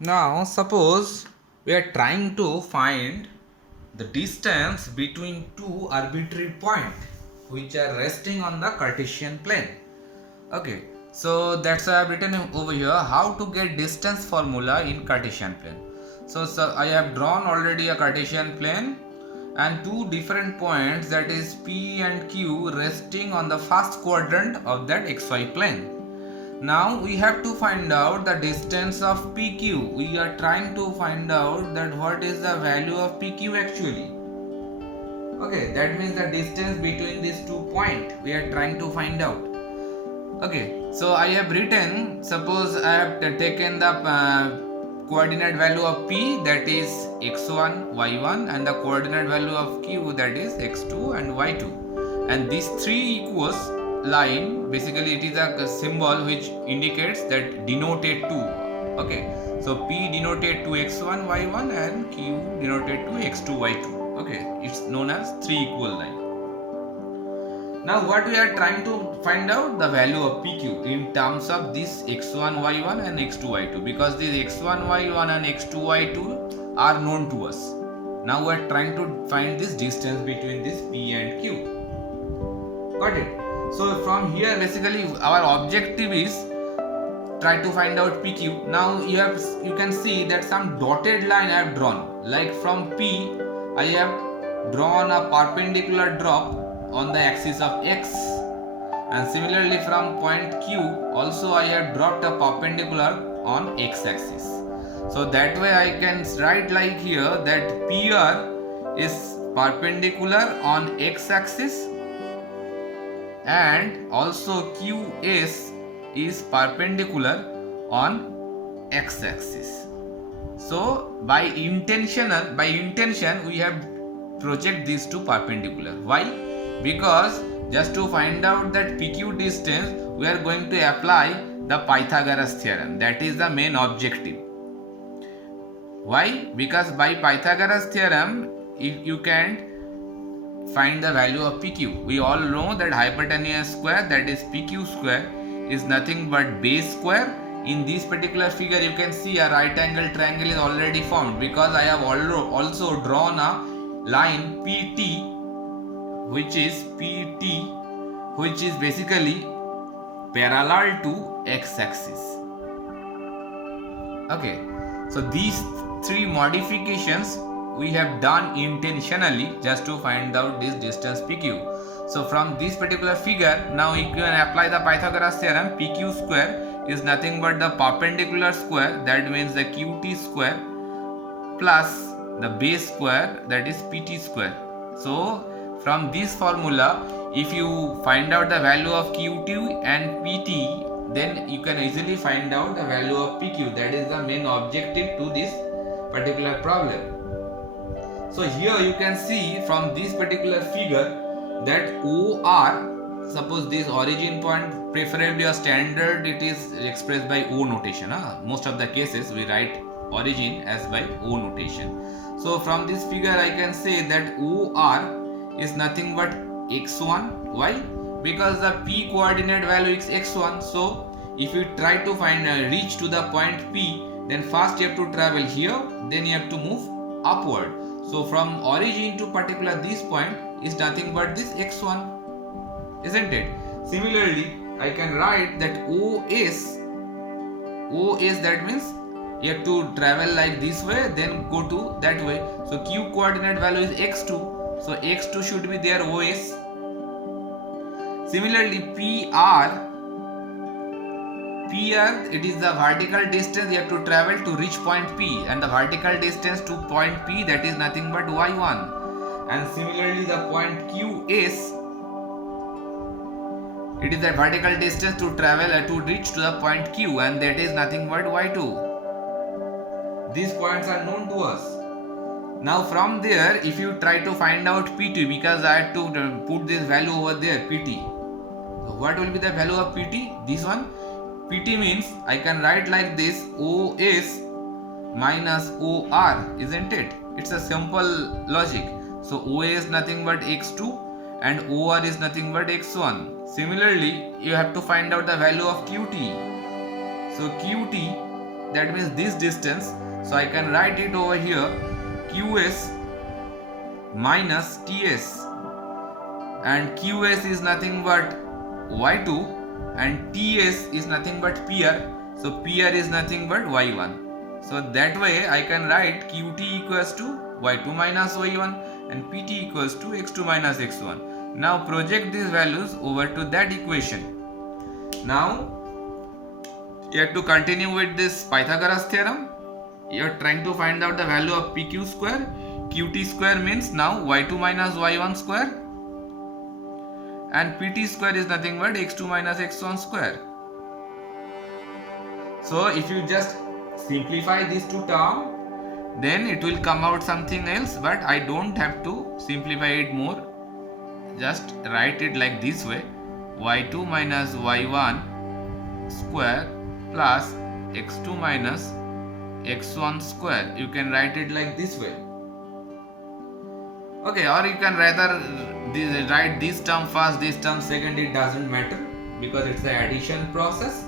Now, suppose we are trying to find the distance between two arbitrary points which are resting on the Cartesian plane. Okay, so that's why I have written over here how to get distance formula in Cartesian plane. So I have drawn already a Cartesian plane and two different points, that is P and Q, resting on the first quadrant of that xy plane. Now we have to find out the distance of PQ. We are trying to find out that what is the value of PQ actually. Okay, that means the distance between these 2 points we are trying to find out. Okay, so I have written, suppose I have taken the coordinate value of P, that is x1, y1, and the coordinate value of Q, that is x2 and y2. And these three equals line, basically it is a symbol which indicates that denoted to. Okay, so P denoted to x1, y1 and Q denoted to x2, y2. Okay, it's known as three equal line. Now what we are trying to find out, the value of PQ in terms of this x1, y1 and x2, y2, because these x1, y1 and x2, y2 are known to us. Now we are trying to find this distance between this P and Q. Got it? So from here basically our objective is try to find out PQ. Now you can see that some dotted line I have drawn. Like from P I have drawn a perpendicular drop on the axis of x, and similarly from point Q also I have dropped a perpendicular on x axis. So that way I can write like here that PR is perpendicular on x axis and also QS is perpendicular on x axis. So by intention we have project these two perpendicular. Why? Because just to find out that PQ distance we are going to apply the Pythagoras theorem. That is the main objective. Why? Because by Pythagoras theorem if you can find the value of PQ. We all know that hypotenuse square, that is PQ square, is nothing but base square. In this particular figure you can see a right angle triangle is already formed because I have also drawn a line PT, which is basically parallel to x axis. Okay, so these three modifications we have done intentionally just to find out this distance PQ. So from this particular figure, now you can apply the Pythagoras theorem. PQ square is nothing but the perpendicular square, that means the QT square, plus the base square, that is PT square. So from this formula, if you find out the value of QT and PT, then you can easily find out the value of PQ. That is the main objective to this particular problem. So here you can see from this particular figure that OR, suppose this origin point, preferably a standard, it is expressed by O notation. Most of the cases we write origin as by O notation. So from this figure I can say that OR is nothing but x1. Why? Because the P coordinate value is x1. So if you try to find reach to the point P, then first you have to travel here, then you have to move upward. So from origin to particular this point is nothing but this x1, isn't it? Similarly, I can write that OS, that means you have to travel like this way, then go to that way. So Q coordinate value is x2, so x2 should be there OS. Similarly, PR, it is the vertical distance you have to travel to reach point P, and the vertical distance to point P, that is nothing but y1. And similarly the point QS, it is the vertical distance to travel to reach to the point Q, and that is nothing but y2. These points are known to us. Now from there if you try to find out PT, because I had to put this value over there, PT. So what will be the value of PT? This one. PT means I can write like this, OS minus OR, isn't it? It's a simple logic. So OA is nothing but x2 and OR is nothing but x1. Similarly, you have to find out the value of QT. So QT, that means this distance. So I can write it over here, QS minus TS, and QS is nothing but Y2 and TS is nothing but PR. So PR is nothing but Y1. So that way I can write QT equals to Y2 minus Y1 and PT equals to X2 minus X1. Now project these values over to that equation. Now you have to continue with this Pythagoras theorem. You are trying to find out the value of PQ square. QT square means now Y2 minus Y1 square, and PT square is nothing but X2 minus X1 square. So if you just simplify these two terms, then it will come out something else, but I don't have to simplify it more. Just write it like this way, Y2 minus Y1 square plus X2 minus X1 square. You can write it like this way. Okay, or you can rather write this term first, this term second, it doesn't matter because it's the addition process.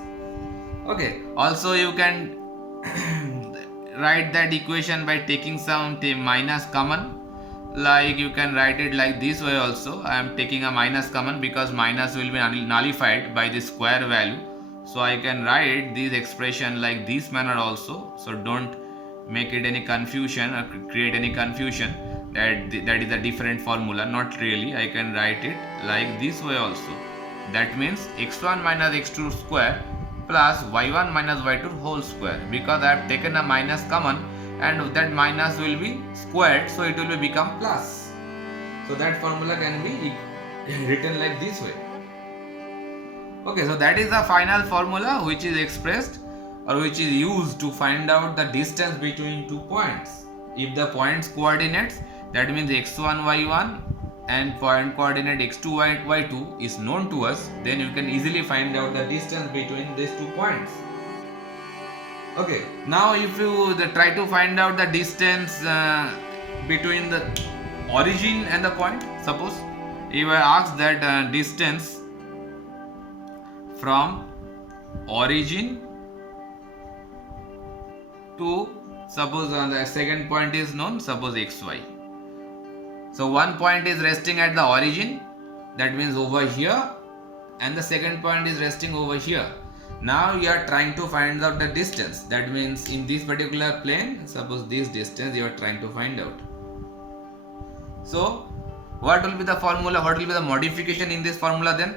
Okay, also you can write that equation by taking some minus common. Like you can write it like this way also. I am taking a minus common because minus will be nullified by the square value. So I can write this expression like this manner also. So don't make it any confusion or create any confusion that is a different formula. Not really. I can write it like this way also. That means x1 minus x2 square plus y1 minus y2 whole square, because I have taken a minus common and that minus will be squared, so it will become plus. So that formula can be written like this way. Okay, so that is the final formula which is expressed or which is used to find out the distance between two points. If the points coordinates, that means x1 y1 and point coordinate x2 y2 is known to us, then you can easily find out the distance between these 2 points. Okay, now if you try to find out the distance between the origin and the point, suppose if I ask that distance from origin to, suppose the second point is known, suppose xy. So one point is resting at the origin, that means over here, and the second point is resting over here. Now you are trying to find out the distance, that means in this particular plane, suppose this distance you are trying to find out. So what will be the formula, what will be the modification in this formula then?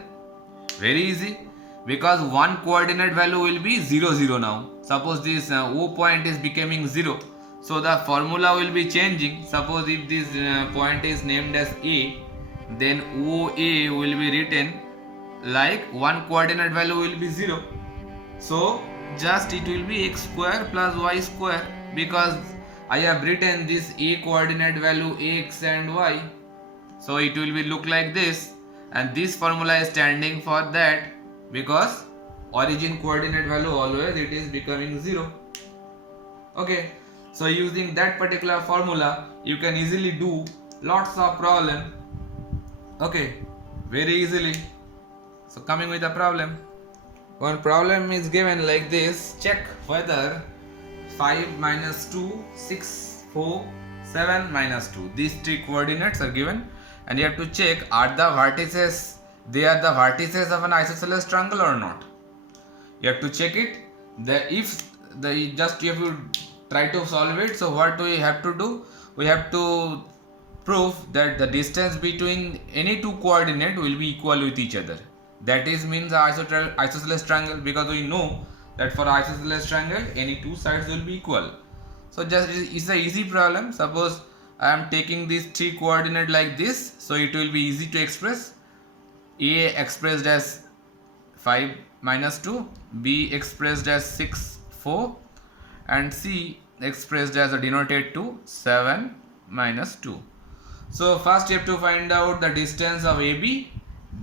Very easy, because one coordinate value will be 0 0 now. Suppose this O point is becoming 0. So the formula will be changing. Suppose if this point is named as A, then OA will be written like one coordinate value will be 0. So just it will be x square plus y square, because I have written this A coordinate value x and y. So it will be look like this, and this formula is standing for that, because origin coordinate value always it is becoming 0. Okay. So using that particular formula, you can easily do lots of problem. Okay, very easily. So coming with a problem. One problem is given like this. Check whether 5 minus 2, 6, 4, 7 minus 2. These 3 coordinates are given, and you have to check are the vertices, they are the vertices of an isosceles triangle or not. You have to check it. If you have to try to solve it. So what do we have to do? We have to prove that the distance between any two coordinate will be equal with each other. That is means isosceles triangle, because we know that for isosceles triangle any two sides will be equal. So just it's an easy problem. Suppose I am taking these 3 coordinate like this, so it will be easy to express. A expressed as 5 minus 2, B expressed as 6, 4, and C expressed as a denoted to 7 minus 2. So first you have to find out the distance of AB,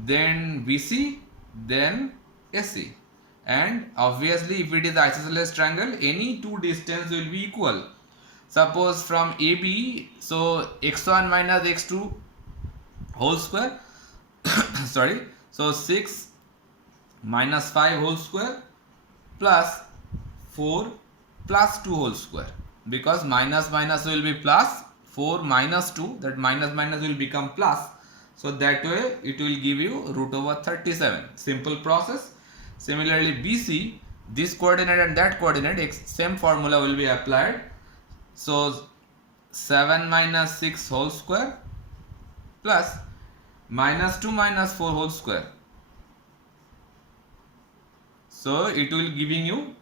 then BC, then AC. And obviously if it is isosceles triangle, any two distance will be equal. Suppose from AB, so x1 minus x2 whole square sorry, so 6 minus 5 whole square plus 4 plus 2 whole square, because minus minus will be plus, 4 minus 2, that minus minus will become plus, so that way it will give you root over 37. Simple process. Similarly BC, this coordinate and that coordinate, same formula will be applied. So 7 minus 6 whole square plus minus 2 minus 4 whole square. So it will giving you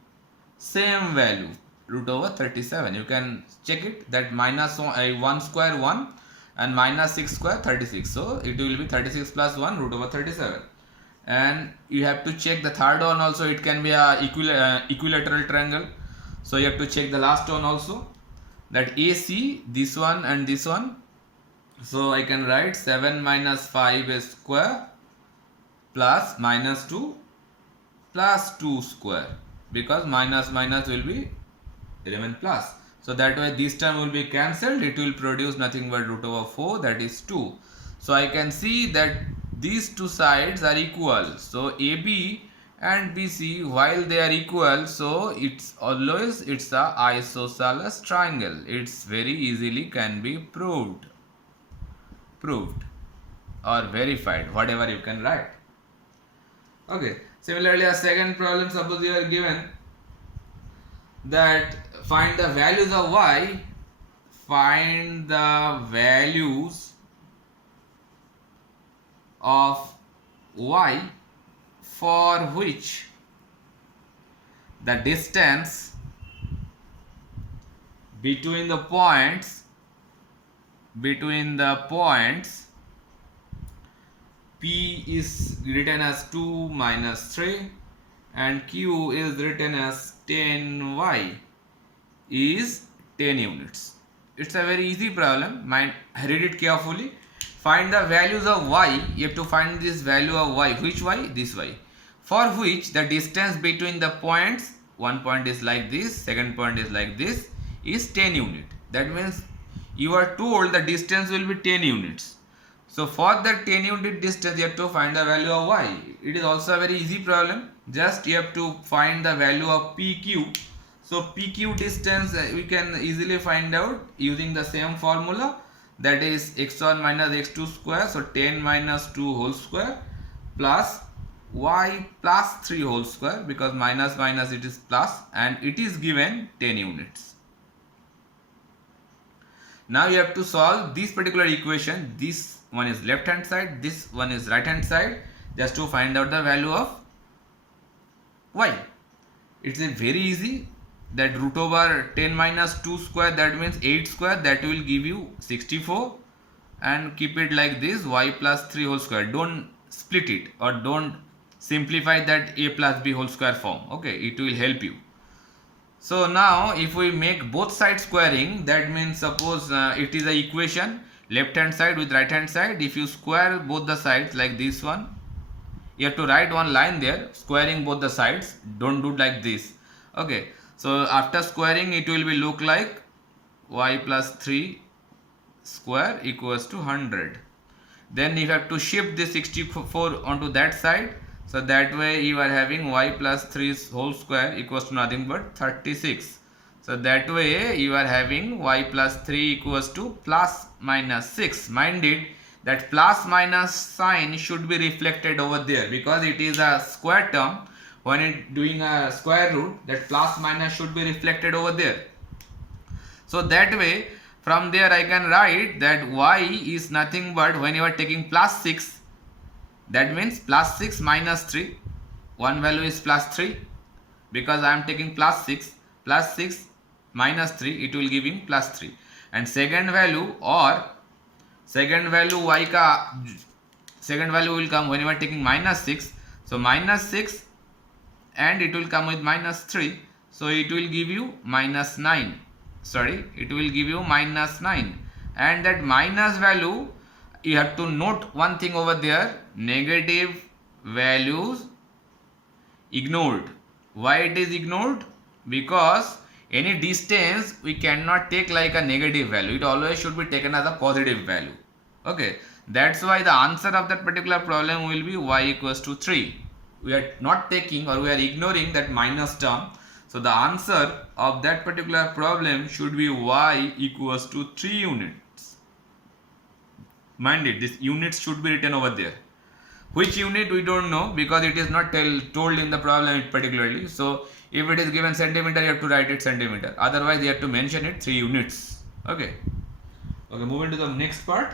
same value, root over 37. You can check it, that minus 1 square 1 and minus 6 square 36. So it will be 36 plus 1 root over 37. And you have to check the third one also, it can be a equilateral triangle. So you have to check the last one also, that AC, this one and this one. So I can write 7 minus 5 is square plus minus 2 plus 2 square, because minus minus will be remain plus. So that way this term will be cancelled, it will produce nothing but root over 4, that is 2. So I can see that these two sides are equal. So AB and BC, while they are equal, so it's always a isosceles triangle. It's very easily can be proved or verified, whatever you can write. Okay. Similarly, a second problem, suppose you are given that find the values of y, find the values of y for which the distance between the points P is written as 2 minus 3 and Q is written as 10y is 10 units. It's a very easy problem. Read it carefully. Find the values of y. You have to find this value of y. Which y? This y. For which the distance between the points, one point is like this, second point is like this, is 10 unit. That means you are told the distance will be 10 units. So for that 10 unit distance, you have to find the value of y. It is also a very easy problem. Just you have to find the value of PQ. So PQ distance we can easily find out using the same formula, that is x1 minus x2 square. So 10 minus 2 whole square plus y plus 3 whole square, because minus minus it is plus, and it is given 10 units. Now you have to solve this particular equation. This one is left hand side, this one is right hand side, just to find out the value of y. It's a very easy, that root over 10 minus 2 square, that means 8 square, that will give you 64, and keep it like this, y plus 3 whole square. Don't split it or don't simplify that a plus b whole square form. Okay, it will help you. So now if we make both sides squaring, that means suppose it is a equation, left hand side with right hand side. If you square both the sides like this one, you have to write one line there, squaring both the sides. Don't do like this. Okay, so after squaring it will be look like y plus 3 square equals to 100. Then you have to shift this 64 onto that side. So that way you are having y plus 3 whole square equals to nothing but 36. So that way you are having y plus 3 equals to plus minus 6. Mind it that plus minus sign should be reflected over there, because it is a square term. When it doing a square root, that plus minus should be reflected over there. So that way from there I can write that y is nothing but, when you are taking plus 6, that means plus 6 minus 3, one value is plus 3, because I am taking plus 6 minus 3, it will give him plus 3. And second value y ka second value will come when you are taking minus 6. So minus 6 and it will come with minus 3. So it will give you minus 9. It will give you minus 9. And that minus value, you have to note one thing over there, negative values ignored. Why it is ignored? Because any distance we cannot take like a negative value, it always should be taken as a positive value. Okay, that's why the answer of that particular problem will be y equals to 3. We are not taking, or we are ignoring that minus term. So the answer of that particular problem should be y equals to 3 units. Mind it, this units should be written over there. Which unit we don't know because it is not told in the problem particularly. So if it is given centimeter, you have to write it centimeter. Otherwise, you have to mention it 3 units. Okay. Okay, moving to the next part.